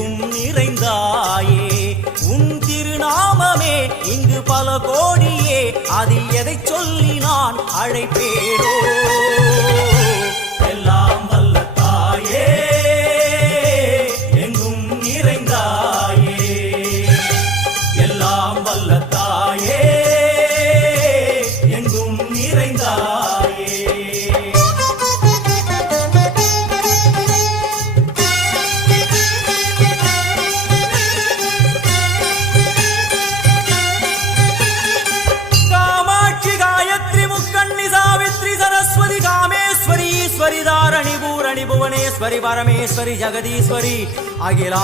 எங்கும் நிறைந்தாயே உன் திருநாமமே இங்கு பல கோடியே அதில் எதை சொல்லி நான் அழைப்பேனோ எல்லாம் வல்ல தாயே எங்கும் நிறைந்தாயே எல்லாம் வல்ல தாயே எங்கும் நிறைந்தாயே ईश्वरी धारणी भूरणी भुवनेश्वरी परमेश्वरी जगदीश्वरी अखिला